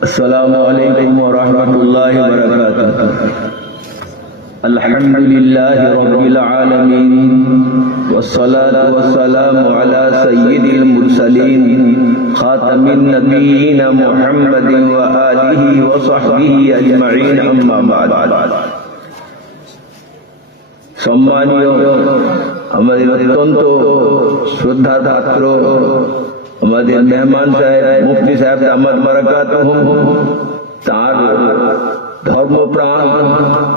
السلام عليكم ورحمة الله وبركاته الحمد لله رب العالمين والصلاة والسلام على سيد المرسلين خاتم النبيين محمد وآله وصحبه أجمعين أما بعد সম্মানীয় আমাদের অত্যন্ত শ্রদ্ধা পাত্র আমাদের মেহমান সাহেব মুফতি সাহেব আহমদ বারাকাত তার ধর্মপ্রাণ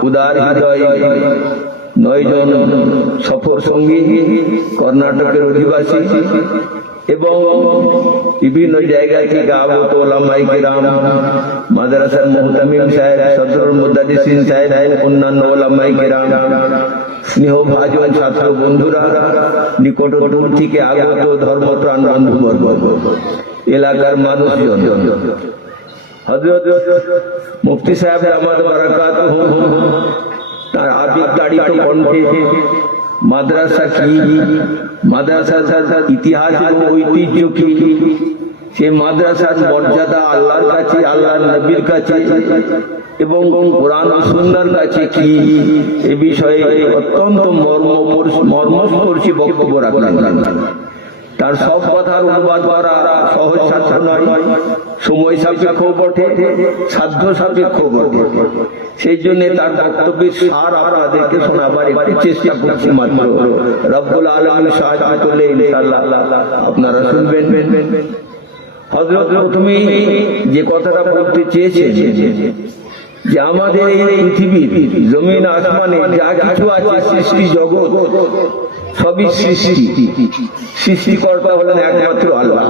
উদার হৃদয় নয়জন সফর সঙ্গী কর্ণাটকের অধিবাসী এবং বিভিন্ন জায়গা থেকে আগত ওলামাই কিরাম মাদ্রাসার মোহতামিম সাহেব সদরুল মুদাদিসিন সাহেব অন্যান্য ওলামাই কিরাম স্নেহ ভাজন ছাত্র বন্ধুরা নিকট দূর থেকে আগত ধর্মপ্রাণ বন্ধুবর্গ, এলাকার মানুষজন। হজরত মুফতি সাহেব আমাদ বারাকাত তার আবেগ তাড়িত কণ্ঠে মাদ্রাসা কি মাদ্রাসার ইতিহাস ঐতিহ্য কি? সে মাদ্রাসার মর্যাদা আল্লাহর কাছে, আল্লাহর নবীর কাছে এবং কোরআন ও সুন্নাহর কাছে কি? এ বিষয়ে অত্যন্ত মর্ম মর্মস্পর্শী বক্তব্য রাখলেন। তার সব কথার অনুবাদ করা সহজ সাধ্য নয়। সময় সাপেক্ষ বটে, সাধ্য সাপেক্ষ বটে। সেই জন্য তার বক্তব্যের সার আপনাদেরকে শোনাবার একটু চেষ্টা করছি মাত্র। রব্বুল আলম সাহায্য করলে আপনারা শুনবেন। হজরত যে কথাটা বলতে চেয়েছেন যে আমাদের এই পৃথিবীর জমিন, আসমানে যা কিছু আছে সৃষ্টি জগৎ, সবই সৃষ্টি। সৃষ্টিকর্তা হলেন একমাত্র আল্লাহ।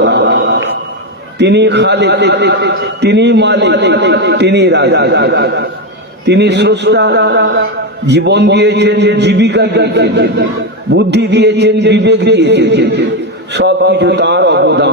তিনি খালিক, তিনি মালিক, তিনি রাজা। তিনি স্রষ্টা, জীবন দিয়েছেন, জীবিকা দিয়েছেন, বুদ্ধি দিয়েছেন, বিবেক দিয়েছেন। সব কিছু তার অবদান।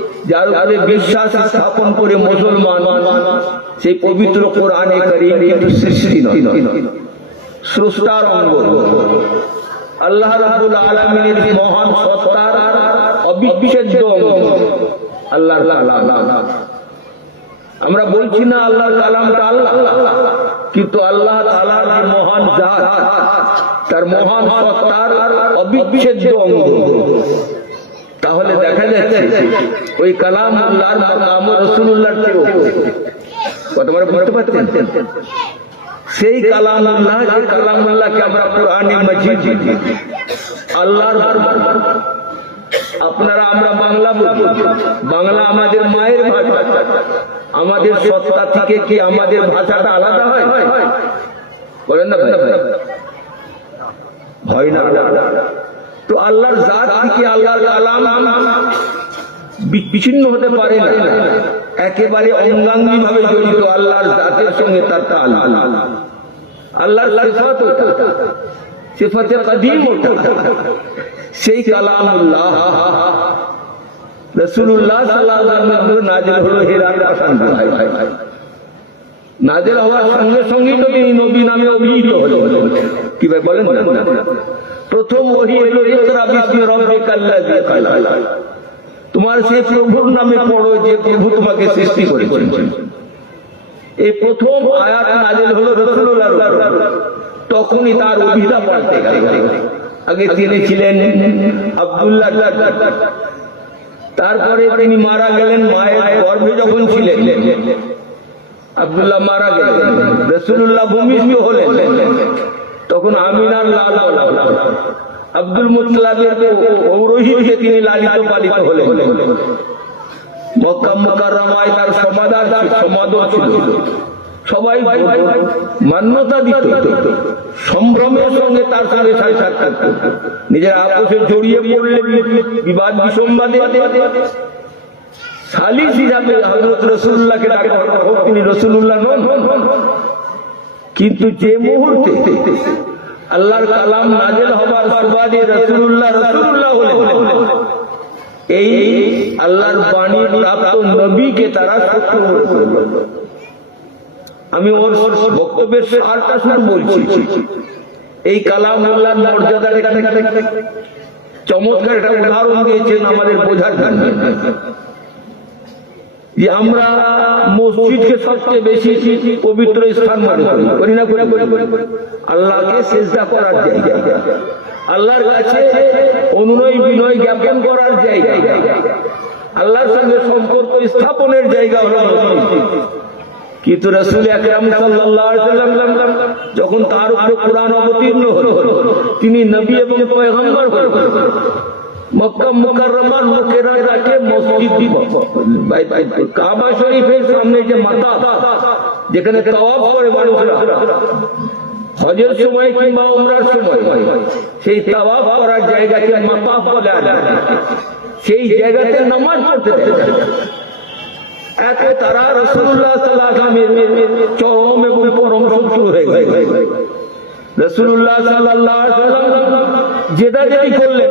যার উপরে বিশ্বাস স্থাপন করে মুসলমান, সেই পবিত্র কোরআনে করিম কিন্তু সৃষ্টি নয়। স্রষ্টার অঙ্গ। আল্লাহ রাবুল আলমিনের মহান সত্তার অবিচ্ছেদ্য অঙ্গ। আল্লাহর কালাম। আমরা বলছি না আল্লাহর কালামটা আল্লাহ, কিন্তু আল্লাহ তালার যে মহান জাত, তার মহান সত্তার অবিচ্ছেদ্য অঙ্গ। তাহলে দেখা যাচ্ছে ওই কালাম সেই কালাম আল্লাহ যে কালাম আল্লাহকে আমরা কোরআনে মজিদ আল্লাহর আপনারা আমরা বাংলা বলি। বাংলা আমাদের মায়ের ভাষা। আমাদের সত্তা থেকে কি আমাদের ভাষাটা আলাদা হয়? বলেন না ভয় না। তো আল্লাহর জাত থেকে আল্লাহর কালাম বিচ্ছিন্ন হতে পারে না একেবারে অঙ্গাঙ্গি ভাবে জড়িত আল্লাহর জাতের সঙ্গে তার তাল আল্লাহর সিফাত ওটা সিফাতে কদিম ওটা সেই কালামুল্লাহ রসুল্লাহ সাল্লাহ নাজিল হলো হেরার পাশান নাজেল হওয়ার সঙ্গে সঙ্গে তো নবী নামে অভিহিত হলো। কি ভাই বলেন প্রথম ওহি এলো তোমার সেই প্রভুর নামে পড়ো যে প্রভু তোমাকে সৃষ্টি করেছেন। এই প্রথম আয়াত নাজিল হলো তখনই তার অভিধা পাল্টে গেল। আগে তিনি ছিলেন আব্দুল্লাহ তারপরে তিনি মারা গেলেন, মায়ের গর্ভে যখন ছিলেন। আব্দুল্লাহ মারা গেলেন। রসুল্লাহ ভূমিষ্ঠ হলেন। তখন আমিনার লাল আব্দুল মুতলাবের তিনি লালিত পালিত হলেন। মান্যতা সম্ভ্রমের সঙ্গে তার নিজের আপোষে জড়িয়ে পড়লে বিবাদ বিসম্বাদে সালিস হিসাবে হজরত রসুল্লাহকে ডাকা তিনি রসুল্লাহ নন। কিন্তু যে মুহূর্তে আল্লাহর কালাম নাজেল হবার সুবাদে রসুল্লাহ রসুল্লাহ হলেন, এই আল্লাহর বাণী প্রাপ্ত নবীকে তারা আমি ওর বক্তব্যের সারটা শুনে বলছি, এই কালাম আল্লাহর মর্যাদা এখানে চমৎকার একটা উদাহরণ দিয়েছেন আমাদের বোঝার জন্য। যে আমরা মসজিদকে সবচেয়ে বেশি পবিত্র স্থান মনে করি। করি না, করে আল্লাহকে চেষ্টা করার জায়গা। আল্লাহর কাছে অনুনয়, বিনয়, জ্ঞাপন করার জায়গা। আল্লাহর সঙ্গে সম্পর্ক স্থাপনের জায়গা হলো কিন্তু রসুল যখন তার উপরে কোরআন অবতীর্ণ হলো, তিনি নবী এবং মক্কা মুকাররমার লোকেরা তাকে মসজিদ দিব কাবা শরীফের সামনে যে মাতা যেখানে তাওয়াফ করে মানুষরা। হজের সময় কিংবা উমরার সময়, সেই তাওয়াফ করার জায়গাকে মাতা বলে সেই জায়গাতে নামাজ পড়তে এত তারা রসুল্লাহ সাল্লামের চরম এবং পরম শত্রু হয়ে গেছে রসুল্লাহ সাল্লাহ যেটি করলেন।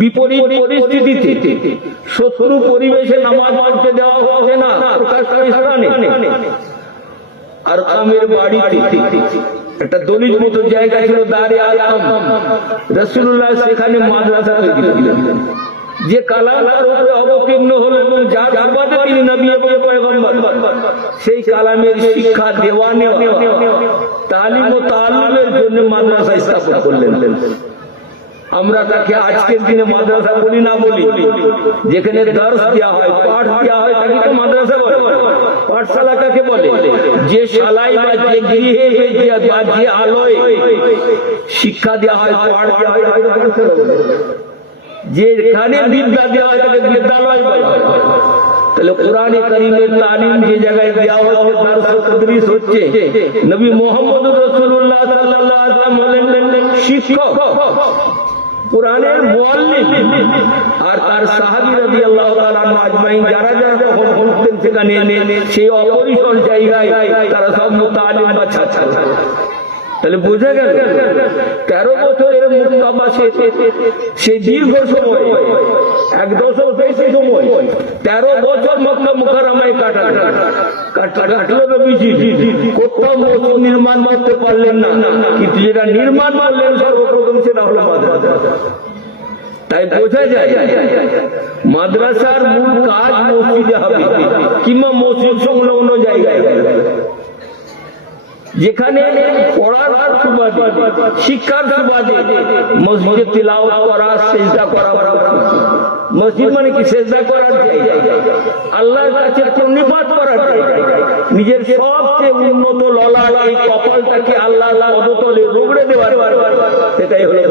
বিপরীত পরিস্থিতিতে শত্রু পরিবেশে নামাজ পড়তে দেওয়া হবে না স্থানে। আর কামের বাড়িতে একটা দলিত মতো জায়গা ছিল দাঁড়িয়ে আলাম রসুল্লাহ সেখানে মাদ্রাসা তৈরি করলেন। যে কালাম তার উপরে অবতীর্ণ হল এবং যার সুবাদে তিনি নবী এবং পয়গম্বর। সেই কালামের শিক্ষা, দেওয়া নেওয়া, তালিম ও তালুমের জন্য মাদ্রাসা স্থাপন করলেন। আমরা তাকে আজকের দিনে মাদ্রাসা বলি না বলি? যেখানে দর্শ দেওয়া হয়, পাঠ দেওয়া হয়, তাকে তো মাদ্রাসা বলে। পাঠশালা কাকে বলে? যে শালাই বা যে গৃহে বা যে আলোয় শিক্ষা দেওয়া হয়, পাঠ দেওয়া হয় হয়, তাকে বিদ্যালয় বলা। হয় তাহলে কোরআনে তালিম যে জায়গায় দেওয়া হচ্ছে তার তদরিস হচ্ছে, নবী মোহাম্মদ রসুল্লাহ সাল্লাল্লাহু আলাইহি শিক্ষক কোরআনের আর তার সাহাবী রাদিয়াল্লাহু তাআলা আজমাইন যারা যারা পড়তেন সেখানে, সেই অপরিসর জায়গায় তারা সব মুতালিম বা তাহলে বোঝা গেল, তেরো বছরের সেই দীর্ঘ সময়, এক দশক বেশি সময়, তেরো বছর মক্কা মুখারামায় কাটা কাটলো না কোথাও নির্মাণ করতে পারলেন না। কিন্তু যেটা নির্মাণ করলেন সর্বপ্রথম সেটা হলো মাদ্রাসা তাই বোঝা যায় মাদ্রাসার মূল কাজ মসজিদে হবে কিংবা মসজিদ সংলগ্ন জায়গায়। যেখানে পড়ার সুবাদে, শিক্ষার সুবাদে মসজিদে তিলাও করা সেজদা করা মসজিদ মানে কি? সেজদা করার জায়গা। আল্লাহর কাছে প্রণিপাত করার নিজের সবচেয়ে উন্নত ললা এই কপালটাকে আল্লাহ পদতলে রুগড়ে দেওয়ার সেটাই হলো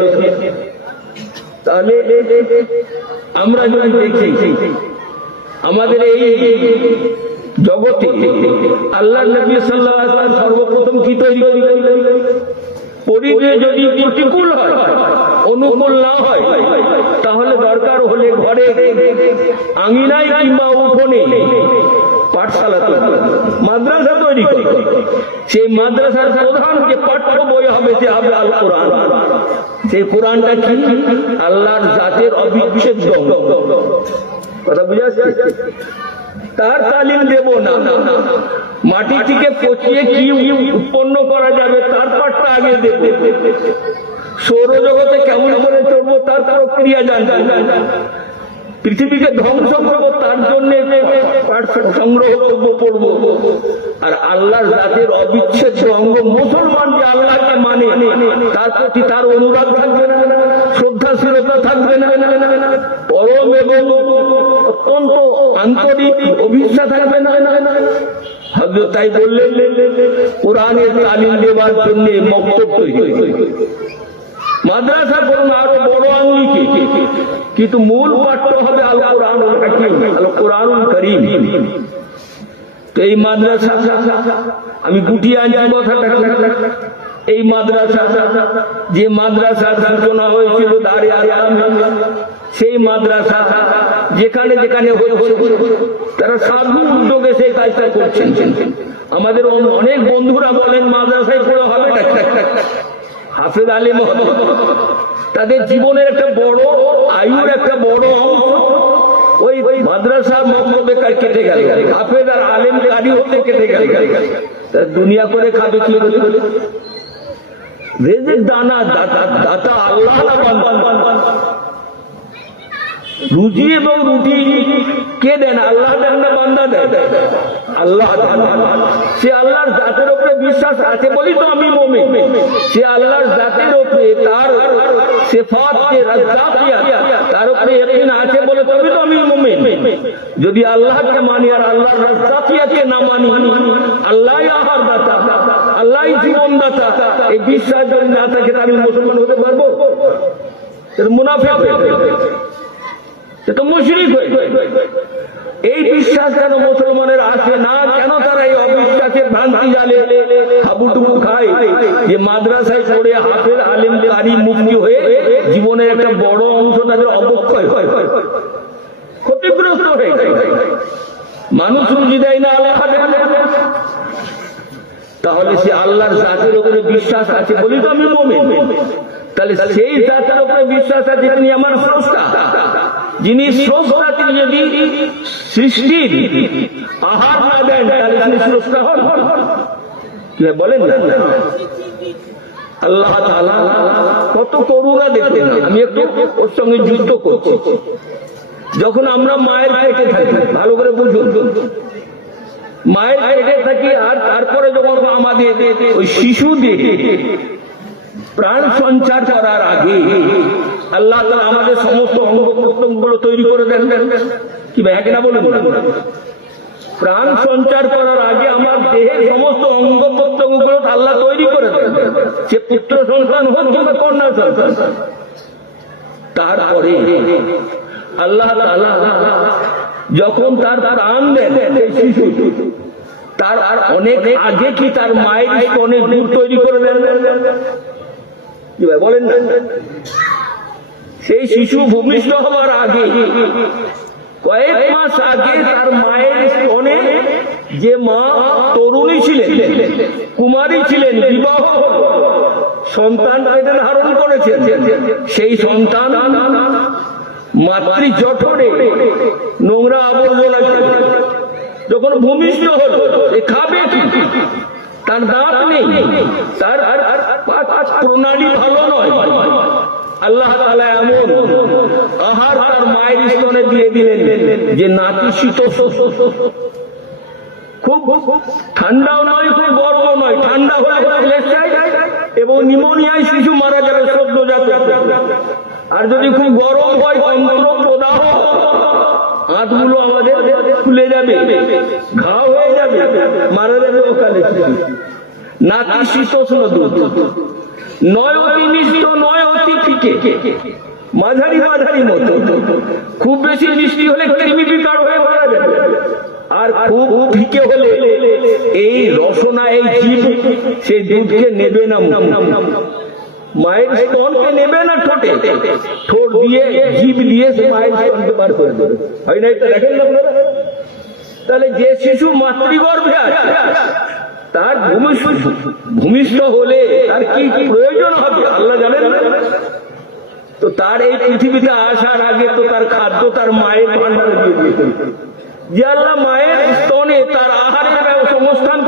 তাহলে আমরা যদি দেখি, আমাদের এই জগতে আল্লাহ নবী ওয়াসাল্লাম সর্বপ্রথম কি তৈরি পরিবেশ যদি প্রতিকূল হয়, অনুকূল না হয়, তাহলে দরকার হলে ঘরে আঙিনায় কিংবা উঠোনে পাঠশালা মাদ্রাসা তৈরি করে। সেই মাদ্রাসার প্রধান যে পাঠ্য বই হবে সে হবে আল কোরআন। সেই কোরআনটা কি? আল্লাহর জাতের অবিচ্ছেদ্য কথা বুঝে তার তালিম দেব না। মাটি থেকে পচিয়ে কি উৎপন্ন করা যাবে, তার পাঠটা আগে দেব। সৌরজগতে কেমন করে চলবো, তার প্রক্রিয়া জানব। পৃথিবীকে ধ্বংস করব, তার জন্য সংগ্রহ করব, পড়ব। আর আল্লাহর জাতের অবিচ্ছেদ্য অঙ্গ মুসলমান যে আল্লাহকে মানে তার প্রতি তার অনুরাগ থাকবে না, শ্রদ্ধাশীলতা থাকবে না। পরম এবং অত্যন্ত আন্তরিক অভিজ্ঞতা থাকবে না তাই বললেন, কোরআনের তালিম দেওয়ার জন্য বক্তব্য। মাদ্রাসা করুন আরও বড় আঙ্গিকে। কিন্তু মূল পাঠ্য হবে আল কোরআন হাকিম কোরআন করিম। এই মাদ্রাসা, আমি আনছি কথাটা। এই মাদ্রাসা, যে মাদ্রাসার সূচনা হয়েছিল দাঁড়িয়ে সেই মাদ্রাসা, যেখানে যেখানে তারা সাধু উদ্যোগে সেই কাজটা করছেন। আমাদের অনেক বন্ধুরা বলেন, মাদ্রাসায় পড়ে হবে না হাফেজ আলী মোহাম্মদ, তাদের জীবনের একটা বড় আয়ুর একটা বড় ওই মাদ্রাসা কার কেটে গেল। হাফেজ আর আলেম কারি হতে কেটে গেল। দুনিয়া করে খাবে কি রেজের দানা, দাতা আল্লাহ। রুজি এবং রুটি কে দেন আল্লাহ দেন না বান্দা দেন আল্লাহ সে আল্লাহর জাতের উপরে বিশ্বাস আছে বলি তো আমি মমি সে আল্লাহর জাতের উপরে তার সেফাত বলে তবে যদি আল্লাহকে মানি আর আল্লাহর না মানি আল্লাহ আহার দাতা আল্লাহ জীবন দাতা এই বিশ্বাস যদি না থাকে আমি মুসলমান হতে পারব? মুনাফে তো মুশরিক হয়ে এই বিশ্বাস কেন মুসলমানের আসে না, কেন তারা এই অবিশ্বাসের ভ্রান্তি জালে হাবুডুবু খায়। যে মাদ্রাসায় পড়ে হাফেজ আলেম কারি মুক্তি হয়ে জীবনের একটা বড় অংশ তাদের অবক্ষয় হয়। ক্ষতিগ্রস্ত হয়ে মানুষ রুজি দেয় না আল্লাহ তাহলে সে আল্লাহর জাতের উপরে বিশ্বাস আছে বলি তো আমি মমিন। তাহলে সেই জাতের উপরে বিশ্বাস আছে তিনি আমার স্রষ্টা। যিনি স্রষ্টা যদি সৃষ্টির আহার না দেন, তাহলে তিনি স্রষ্টা হন। বলেন আল্লাহ কত করুণা দেখলেন আমি একটু ওর সঙ্গে যুদ্ধ করছি। যখন আমরা মায়ের পেটে থাকি, ভালো করে বুঝুন। মায়ের পেটে থাকি, আর তারপরে যখন আমাদের ওই শিশুদের প্রাণ সঞ্চার করার আগে আল্লাহ তাআলা আমাদের সমস্ত অঙ্গ প্রত্যঙ্গগুলো তৈরি করে দেন। কি ভাই না বলুন? প্রাণ সঞ্চার করার আগে আমার দেহের সমস্ত অঙ্গ প্রত্যঙ্গগুলো আল্লাহ তৈরি করে দেন। সে পুত্র সন্তান হোক কিংবা কন্যা সন্তান। তারপরে আল্লাহ যখন তার প্রাণ দেন শিশু, তার আর অনেক আগে কি তার মায়ের অনেক দূর তৈরি করে দেন? বলেন সেই শিশু ভূমিষ্ঠ হওয়ার আগে কয়েক মাস আগে তার মায়ের স্তনে যে মা তরুণী ছিলেন, কুমারী ছিলেন, বিবাহ সন্তান ধারণ করেছেন, সেই সন্তান মাতৃ জঠরে নোংরা আবর্জনা যখন ভূমিষ্ঠ হলো খাবে কি? তার দাঁত নেই, তার প্রণালী ভালো নয়। আল্লাহ এমন আহার তার মায়ের স্তনে দিয়ে দিলেন যে নাতি শীত খুব ঠান্ডাও নয়, খুব গরম নয়। ঠান্ডা হলে এবং নিমোনিয়ায় শিশু মারা যাবে সদ্যজাত। আর যদি খুব গরম হয় অন্ত্র প্রদাহ হাতগুলো আমাদের খুলে যাবে ঘা হয়ে যাবে, মারা যাবে ওখানে নাতি শীতোষ্ণ দুধ। নয় নয় ফিকে মাঝারি মাঝারি মতো। খুব বেশি মিষ্টি হলে বিকার হয়ে মারা যাবে। আর খুব ফিকে হলে এই রসনা, এই জীব সেই দুধকে নেবে না। মায়ের স্তনকে নেবে না ঠোঁটে। ঠোঁট দিয়ে জীব দিয়ে সে মায়ের স্তনকে বার করে দেবে। হয় না, এটা দেখেন না তাহলে যে শিশু মাতৃগর্ভে আছে, তার ভূমিষ্ঠ হলে তার কি কি প্রয়োজন হবে? আল্লাহ জানেন? তো তার এই পৃথিবীতে আসার আগে তো তার খাদ্য, তার মায়ের ভান্ডারে দিয়ে দিয়েছেন। যে আল্লাহ মায়ের স্তনে তার আহারের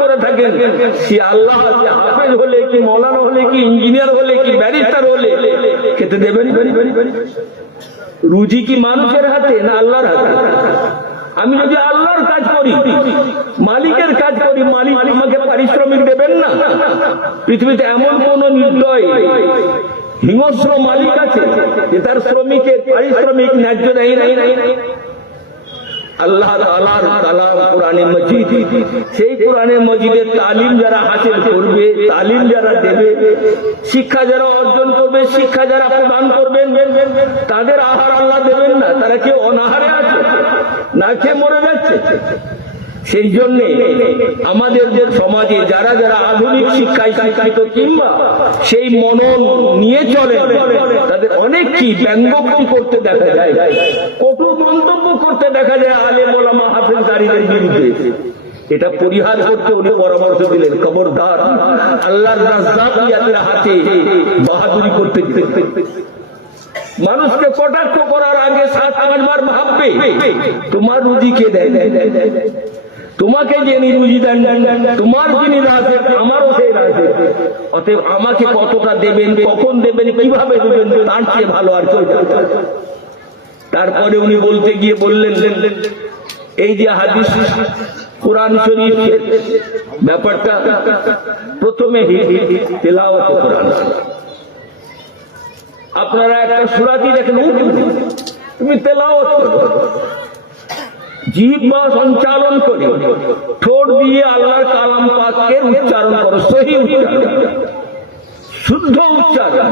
করে থাকেন, সে আল্লাহ হাফেজ হলে কি হলে কি ইঞ্জিনিয়ার হলে কি ব্যারিস্টার হলে খেতে দেবেন? রুজি কি মানুষের হাতে না আল্লাহর হাতে? আমি যদি আল্লাহর কাজ করি, মালিকের কাজ করি, মালিক আমাকে পারিশ্রমিক দেবেন না? পৃথিবীতে এমন কোন নির্দয় হিংস্র মালিক আছে তার শ্রমিকের পারিশ্রমিক ন্যায্য দেয় নাই আল্লাহ তাআলার কালাম সেই কোরআনে মজিদের তালিম যারা হাসিল করবে, তালিম যারা দেবে, শিক্ষা যারা অর্জন করবে, শিক্ষা যারা প্রদান করবেন তাদের আহার আল্লাহ দেবেন না। তারা কেউ অনাহারে আছে? না খেয়ে মরে যাচ্ছে? সেই জন্য আমাদের যে সমাজে যারা যারা আধুনিক শিক্ষায় শিক্ষিত কিংবা সেই মনন নিয়ে চলে, তাদের অনেক কি ব্যঙ্গোক্তি করতে দেখা যায়, কটু মন্তব্য করতে দেখা যায় আলে মোলামা হাফেজদারিদের বিরুদ্ধে। এটা পরিহার করতে উনি পরামর্শ দিলেন, খবরদার আল্লাহ হাতে বাহাদুরি করতে মানুষকে কটাক্ষ করার আগে সাত পাঁচবার ভাববে, তোমার রুজি কে দেয়? তোমাকে যিনি রুজি দেন, তোমার যিনি রাজে আমারও সেই রাজে অতএব আমাকে কতটা দেবেন, কখন দেবেন, কীভাবে দেবেন, তার চেয়ে ভালো আর কেউ তারপরে উনি বলতে গিয়ে বললেন, এই যে হাদিস, কোরআন শরীফের ব্যাপারটা, প্রথমে কোরআন। আপনারা একটা সুরাতি দেখেন তুমি তেলাওয়াত জিহ্বা সঞ্চালন করে। ঠোঁট দিয়ে আল্লাহর কালাম পাকের উচ্চারণ করো, সহি উচ্চারণ। শুদ্ধ উচ্চারণ।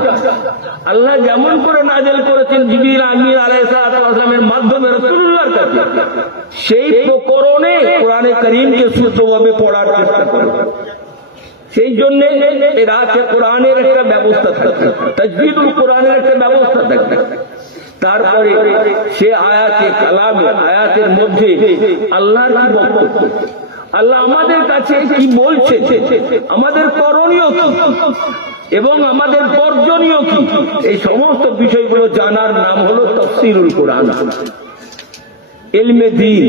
আল্লাহ যেমন করে নাজেল করেছেন জিবির আমির আলাইসালামের মাধ্যমে রসুল্লাহর কাছে, সেই প্রকরণে কোরআনে করিমকে শুদ্ধভাবে পড়ার চেষ্টা করো। সেই জন্য রাতে কোরআনের একটা ব্যবস্থা থাকে তাজবিদুল কোরআনের একটা ব্যবস্থা থাকে। তারপরে সে আয়াতে কালামে, আয়াতের মধ্যে আল্লাহর কি বক্তব্য? আল্লাহ আমাদের কাছে কি বলছে? আমাদের করণীয় কি? এবং আমাদের বর্জনীয় কি? এই সমস্ত বিষয়গুলো জানার নাম হলো তফসিরুল কোরআন। এলমে দিন।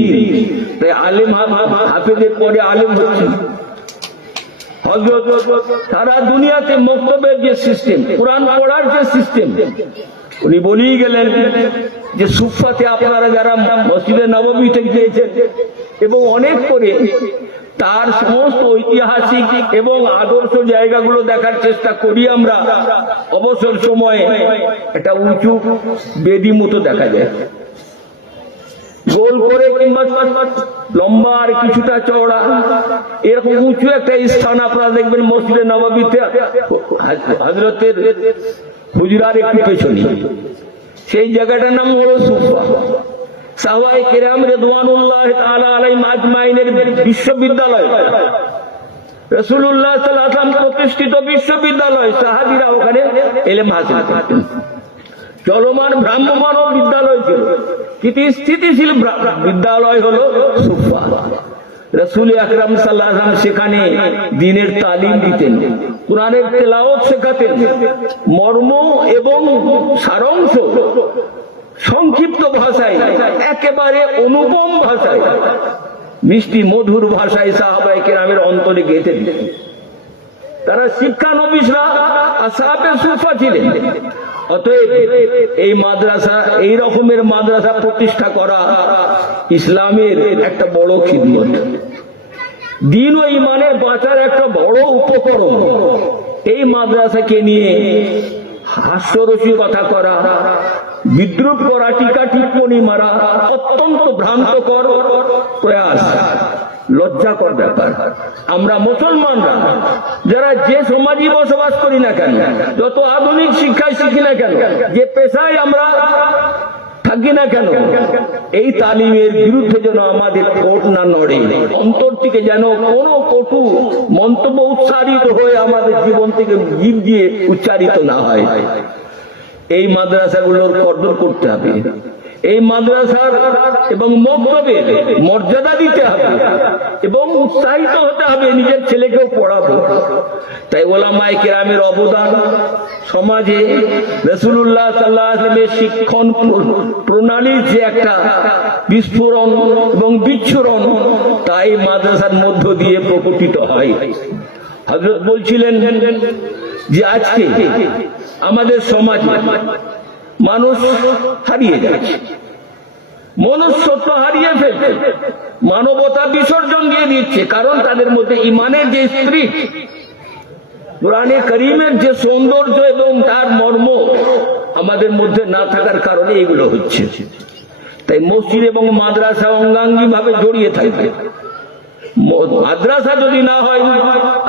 তাই আলিম হাফেজের পরে আলিম হচ্ছে। সারা দুনিয়াতে মক্তবের যে সিস্টেম কোরআন পড়ার যে সিস্টেম উনি বলেই গেলেন যে সুফাতে আপনারা যারা মসজিদে নবমীতে গিয়েছেন এবং অনেক করে তার সমস্ত ঐতিহাসিক এবং আদর্শ জায়গাগুলো দেখার চেষ্টা করি আমরা, অবসর সময়ে একটা উঁচু বেদি মতো দেখা যায়। গোল করে কিংবা লম্বা আর কিছুটা চওড়া, এরকম উঁচু একটা স্থান আপনারা দেখবেন মসজিদে নবাবিতে হজরতের হুজরার একটু পেছনে। সেই জায়গাটার নাম হলো সুফা। কেরাম বিশ্ববিদ্যালয়। প্রতিষ্ঠিত বিশ্ববিদ্যালয় ওখানে চলমান ভ্রাম্যমান বিদ্যালয় ছিল। স্থিতিশীল বিদ্যালয় হলো সুফা। রসুল আকরাম সাল্লাহ সেখানে দিনের তালিম দিতেন, কোরআনের তেলাওত শেখাতেন। মর্ম এবং সারাংশ সংক্ষিপ্ত ভাষায়, একেবারে অনুপম ভাষায় মিষ্টি মধুর ভাষায় সাহাবাই কেরামের অন্তরে গেঁথে দিতেন। তারা শিক্ষানবিশরা আসাবে সুফা ছিলেন। অতএব এই মাদ্রাসা, এই রকমের মাদ্রাসা প্রতিষ্ঠা করা ইসলামের একটা বড় খিদমত। দিন ও ইমানের বাঁচার একটা বড় উপকরণ। এই মাদ্রাসাকে নিয়ে হাস্যরসী কথা করা, বিদ্রুপ করা, টিকা টিপ্পণী মারা অত্যন্ত ভ্রান্তকর প্রয়াস। লজ্জাকর ব্যাপার। আমরা মুসলমানরা, যারা যে সমাজই বসবাস করি না কেন, যত আধুনিক শিক্ষায় শিখি না কেন, যে পেশায় আমরা থাকি না কেন, এই তালিমের বিরুদ্ধে যেন আমাদের ঠোঁট না নড়ে, অন্তর থেকে যেন কোনো কটু মন্তব্য উচ্চারিত হয়ে আমাদের জীবন থেকে জীব দিয়ে উচ্চারিত না হয়। এই মাদ্রাসাগুলোর কদর করতে হবে। এই মাদ্রাসার এবং মক্তবের মর্যাদা দিতে হবে এবং উৎসাহিত হতে হবে নিজের ছেলেকেও পড়াবো। তাই ওলামাই কেরামের অবদান সমাজে রসুল্লাহ সাল্লাহ শিক্ষণ প্রণালীর যে একটা বিস্ফোরণ এবং বিচ্ছুরণ তাই মাদ্রাসার মধ্য দিয়ে প্রকটিত হয়। হজরত বলছিলেন যে আজকে আমাদের সমাজ মানুষ হারিয়ে যাচ্ছে। মনুষ্যত্ব হারিয়ে ফেলছে। মানবতা বিসর্জন দিয়ে দিচ্ছে। কারণ তাদের মধ্যে ইমানের যে স্ত্রী, কোরআনে করিমের যে সৌন্দর্য এবং তার মর্ম আমাদের মধ্যে না থাকার কারণে এগুলো হচ্ছে। তাই মসজিদ এবং মাদ্রাসা অঙ্গাঙ্গি ভাবে জড়িয়ে থাকবে। মাদ্রাসা যদি না হয়,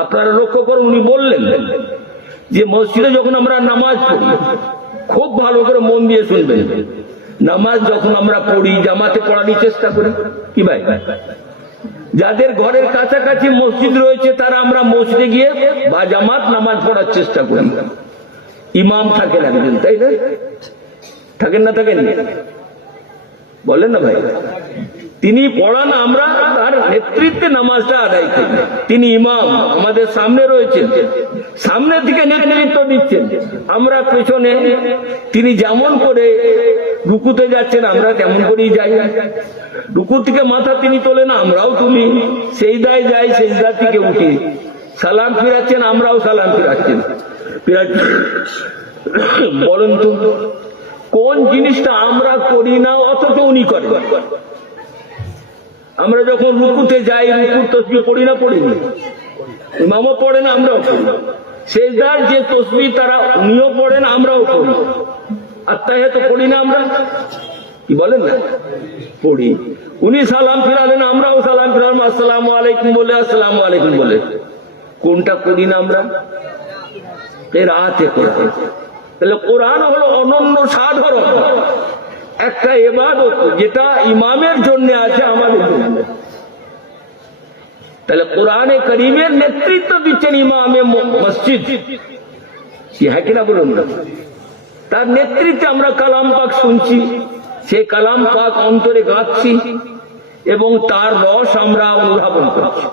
আপনারা লক্ষ্য করুন, উনি বললেন যে মসজিদে যখন আমরা নামাজ পড়ি খুব ভালো করে মন দিয়ে শুনবেন। নামাজ যখন আমরা পড়ি, জামাতে পড়ানোর চেষ্টা করি। কি ভাই? যাদের ঘরের কাছাকাছি মসজিদ রয়েছে, তারা আমরা মসজিদে গিয়ে বা জামাত নামাজ পড়ার চেষ্টা করি। ইমাম থাকেন একজন, তাই না? থাকেন না থাকেন বলেন না ভাই। তিনি পড়ান আমরা তার নেতৃত্বে নামাজটা আদায় করি। তিনি ইমাম, আমাদের সামনে রয়েছেন। সামনে থেকে নেতৃত্ব দিচ্ছেন। আমরা পেছনে, তিনি যেমন করে রুকুতে যাচ্ছেন, আমরা তেমন করেই যাই। রুকু থেকে মাথা তিনি তোলেন, আমরাও তুলি। সেই দায় যাই, সেই দায় থেকে উঠি। সালাম ফিরাচ্ছেন, আমরাও সালাম ফিরাচ্ছেন। বলুন তো, কোন জিনিসটা আমরা করি না, অথচ উনি করেন? আমরা যখন রুকুতে যাই, রুকুর তসবি পড়ি না পড়ি না মামা পড়ে না, আমরাও পড়ি শেষদার যে তসবি তারা, উনিও পড়েন আমরাও পড়ি আর তাই তো পড়ি না আমরা? কি বলেন না? পড়ি। উনি সালাম ফিরালেন, আমরাও সালাম ফিরালাম, আসসালাম আলাইকুম বলে, আসসালামু আলাইকুম বলে। কোনটা করি না আমরা? এর আতে কোরআন তাহলে কোরআন হলো অনন্য সাধারণ। একটা এবাদত যেটা ইমামের জন্য আছে, আমাদের জন্য। তাহলে কোরআনে করিমের নেতৃত্ব দিচ্ছেন ইমামে মসজিদ। হ্যাঁ কিনা বলুন? তার নেতৃত্বে আমরা কালাম পাক শুনছি, সে কালাম পাক অন্তরে গাচ্ছি এবং তার রস আমরা অনুধাবন করছি।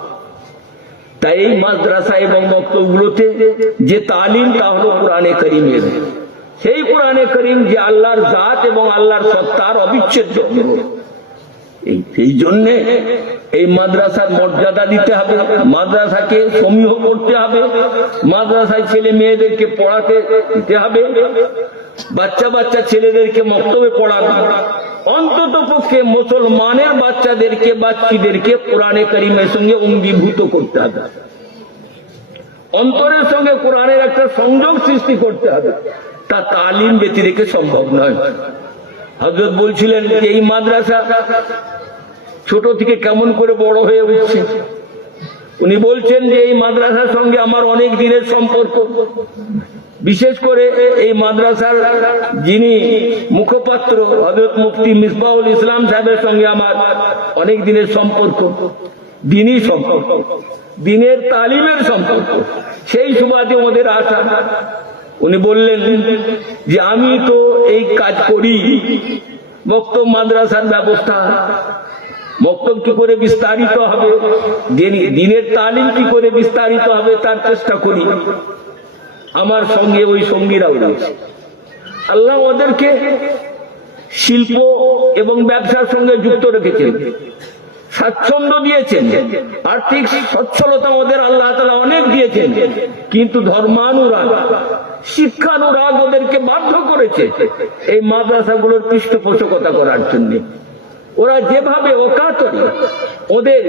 তাই এই মাদ্রাসা এবং বক্তব্যগুলোতে যে তালিম, তা হলো কোরআনে করিমের। সেই কোরআনে করিম যে আল্লাহর জাত এবং আল্লাহর সত্তার অবিচ্ছেদ্য এই জন্যে এই মাদ্রাসার মর্যাদা দিতে হবে, মাদ্রাসাকে সমীহ করতে হবে, মাদ্রাসায় ছেলে মেয়েদেরকে পড়াতে দিতে হবে, বাচ্চা বাচ্চা ছেলেদেরকে মক্তবে পড়ানো অন্তত পক্ষে মুসলমানের বাচ্চাদেরকে, বাচ্চিদেরকে কোরআনে করিমের সঙ্গে অঙ্গীভূত করতে হবে। অন্তরের সঙ্গে কোরআনের একটা সংযোগ সৃষ্টি করতে হবে। তা তালিম ব্যতি রেখে সম্ভব নয়। হজরত বলছিলেন এই মাদ্রাসা ছোট থেকে কেমন করে বড় হয়ে উঠছে? উনি বলছেন যে, এই মাদ্রাসার সঙ্গে আমার অনেক দিনের সম্পর্ক। বিশেষ করে এই মাদ্রাসার যিনি মুখপাত্র হজরত মুফতি মিসবাউল ইসলাম সাহেবের সঙ্গে আমার অনেক দিনের সম্পর্ক। দিনই সম্পর্ক। দিনের তালিমের সম্পর্ক। সেই সুবাদে ওদের আশা উনি বললেন যে, আমি তো এই কাজ করি। বক্তব্য মাদ্রাসার ব্যবস্থা। বক্তব্য কি করে বিস্তারিত হবে? দিনের তালিম কি করে বিস্তারিত হবে তার চেষ্টা করি। আমার সঙ্গে ওই সঙ্গীরাও রয়েছে। আল্লাহ ওদেরকে শিল্প এবং ব্যবসার সঙ্গে যুক্ত রেখেছেন। স্বাচ্ছন্দ্য দিয়েছেন। আর্থিক সচ্ছলতা ওদের আল্লাহ তালা অনেক দিয়েছেন। কিন্তু ধর্মানুরাগ শিক্ষানুরাগ ওদেরকে বাধ্য করেছে এই মাদ্রাসাগুলোর পৃষ্ঠপোষকতা করার জন্য। ওরা যেভাবে অকাতরে ওদের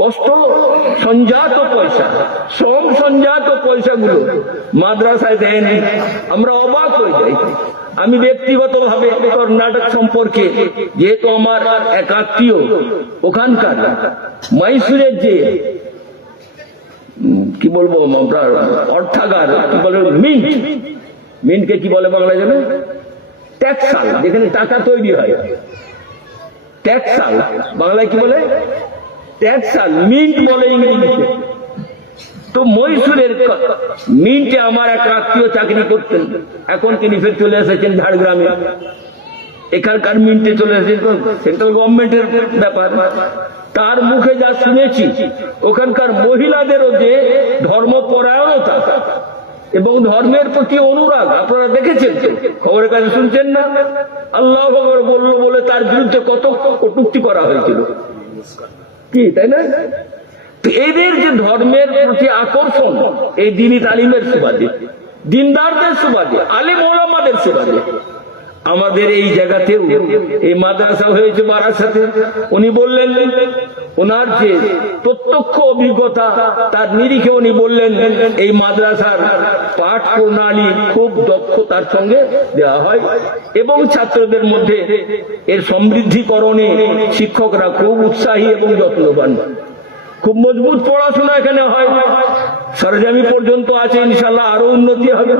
কষ্ট, সঞ্জাত পয়সা, শ্রম সঞ্জাত পয়সাগুলো মাদ্রাসায় দেয়নি, আমরা অবাক হয়ে যাই। আমি ব্যক্তিগতভাবে কর্ণাটক সম্পর্কে যেহেতু আমার এক আত্মীয় ওখানকার, মাইসুরের যে কি বলব আপনার অর্থাগার, কি বলে মিন্ট মিন্টকে কি বলে বাংলা জানে? ট্যাক্সাল যেখানে টাকা তৈরি হয়। ট্যাক্সাল বাংলায় কি বলে? ট্যাক্সাল মিন্ট বলে ইংরেজিতে। তো মহীশূরের মিন্টে আমার এক আত্মীয় চাকরি করতেন। এখন তিনি ফের চলে এসেছেন ঝাড়গ্রামে। এখানকার মিন্টে চলে এসেছেন। সেন্ট্রাল গভর্নমেন্টের ব্যাপার। তার মুখে যা শুনেছি, ওখানকার মহিলাদেরও যে ধর্মপরায়ণতা এবং ধর্মের প্রতি অনুরাগ, আপনারা দেখেছেন? খবরের কাছে শুনছেন না? আল্লাহ খবর বলল বলে তার বিরুদ্ধে কত কটুক্তি করা হয়েছিল। কি, তাই না? এদের যে ধর্মের প্রতি আকর্ষণ, এই দিনী তালিমের সুবাদে, দিনদারদের সুবাদে, আলিম ওলামাদের সুবাদে আমাদের এই জায়গাতেও এই মাদ্রাসা হয়েছে বারাসাতে উনি বললেন, ওনার যে প্রত্যক্ষ অভিজ্ঞতা, তার নিরিখে উনি বললেন, এই মাদ্রাসার পাঠ প্রণালী খুব দক্ষতার সঙ্গে দেওয়া হয়। এবং ছাত্রদের মধ্যে এর সমৃদ্ধিকরণে শিক্ষকরা খুব উৎসাহী এবং যত্নবান। খুব মজবুত পড়াশোনা এখানে হয়। সরজামি পর্যন্ত আছে ইনশাল্লাহ আরও উন্নতি হবে।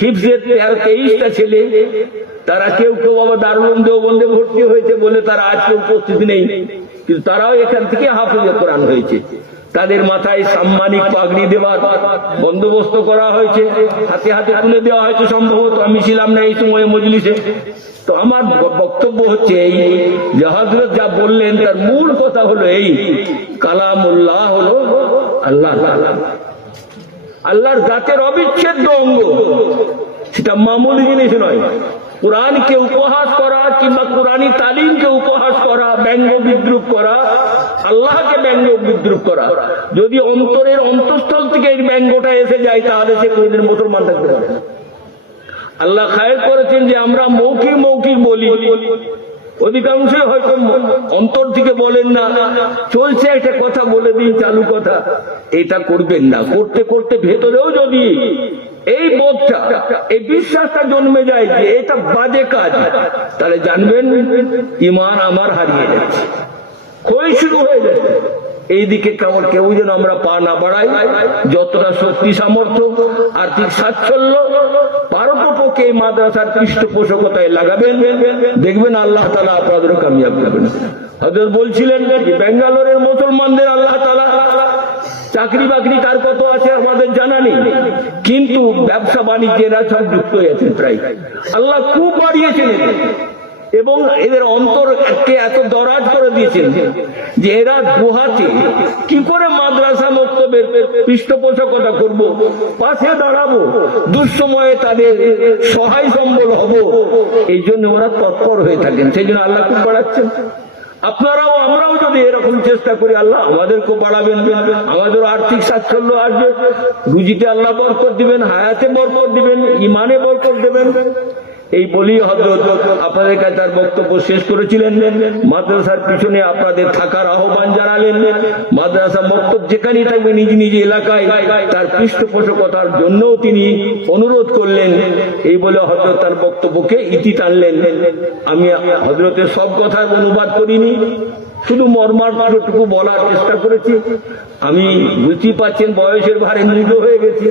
হিফজের তেরো তেইশটা ছেলে, তারা কেউ কেউ আবার দারুণ দেওবন্দে ভর্তি হয়েছে বলে তারা আজকে উপস্থিত নেই। কিন্তু তারাও এখান থেকে হাফিজে কোরআন হয়েছে। তাদের মাথায় সাম্মানিক পাগড়ি দেওয়ার বন্দোবস্ত করা হয়েছে। হাতে হাতে তুলে দেওয়া হয়েছে সম্ভবত। আমি ছিলাম না এই সময় মজলিসে। তো আমার বক্তব্য হচ্ছে এই যে হজরত যা বললেন, তার মূল কথা হলো এই, কালামুল্লাহ হলো আল্লাহ। আল্লাহর জাতের অবিচ্ছেদ্য অঙ্গ। সেটা মামুলি জিনিস নয়। কোরআনকে উপহাস করা কিংবা কোরআনী তালিমকে উপহাস করা, ব্যঙ্গ বিদ্রুপ করা, আল্লাহকে ব্যঙ্গ বিদ্রুপ করা। যদি অন্তরের অন্তঃস্থল থেকে এই ব্যঙ্গটা এসে যায়, তাহলে সে কোনদিন মুসলমান থাকতে পারে আল্লাহ খায়ের করেছেন যে আমরা মৌখিক মৌখিক বলি। অধিকাংশই হয়তো অন্তর থেকে বলেন না, চলছে একটা কথা বলে দিন, চালু কথা। এটা করবেন না। করতে করতে ভেতরেও যদি এই বোধটা, এই বিশ্বাসটা জন্মে যায় যে এটা বাজে কাজ, তাহলে জানবেন ইমান আমার হারিয়ে যাচ্ছে ক্ষয় শুরু হয়ে যাচ্ছে এইদিকে কেমন কেউ যেন আমরা পা না বাড়াই, যতটা শক্তি সামর্থ্য, আর্থিক সাচ্ছল্য, পারতপক্ষে এই মাদ্রাসার পৃষ্ঠপোষকতায় লাগাবেন, দেখবেন আল্লাহ তালা আপনাদেরও কামিয়াব করবেন হজরত বলছিলেন ব্যাঙ্গালোরের মুসলমানদের আল্লাহ তালা চাকরি বাকরি কার কত আছে আমাদের জানা নেই, কিন্তু ব্যবসা বাণিজ্যেরা সব যুক্ত হয়েছে প্রায় আল্লাহ খুব বাড়িয়েছেন। এবং এদের অন্তর অন্তরকে এত দরাজ করে দিয়েছেন যে এরা গুহাতে কি করে মাদ্রাসা মক্তবের পৃষ্ঠপোষকতা করব? পাশে দাঁড়াবো, দুঃসময়ে তাদের সহায় সম্বল হব। এই জন্য ওরা তৎপর হয়ে থাকেন, সেই জন্য আল্লাহ খুব বাড়াচ্ছেন। আপনারাও, আমরাও যদি এরকম চেষ্টা করি, আল্লাহ আমাদেরকেও বাড়াবেন। আমাদের আর্থিক সাচ্ছল্য আসবে। রুজিতে আল্লাহ বরকত দিবেন, হায়াতে বরকত দিবেন ইমানে বরকত দেবেন। এই বলি হজরত আপনাদের কাছে তার বক্তব্য শেষ করেছিলেন। মাদ্রাসার পিছনে আপনাদের থাকার আহ্বান জানালেন। মাদ্রাসা মক্তব যেখানেই থাকবে নিজ নিজ এলাকায় তার পৃষ্ঠপোষকতার জন্যও তিনি অনুরোধ করলেন। এই বলে হজরত তার বক্তব্যকে ইতি টানলেন। আমি হজরতের সব কথা অনুবাদ করিনি। শুধু মর্মার্থটুকু বলার চেষ্টা করেছি। আমি বুঝতেই পাচ্ছেন বয়সের ভারে নিজ হয়ে গেছি।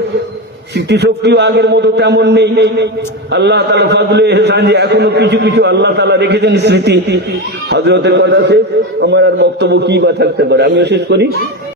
স্মৃতিশক্তিও আগের মতো তেমন নেই। আল্লাহ তালা ফাজলে হেসান যে এখনও কিছু কিছু আল্লাহ তালা রেখেছেন স্মৃতি। হজরতের কথা শেষ আমার আর বক্তব্য কি বা থাকতে পারে? আমিও শেষ করি।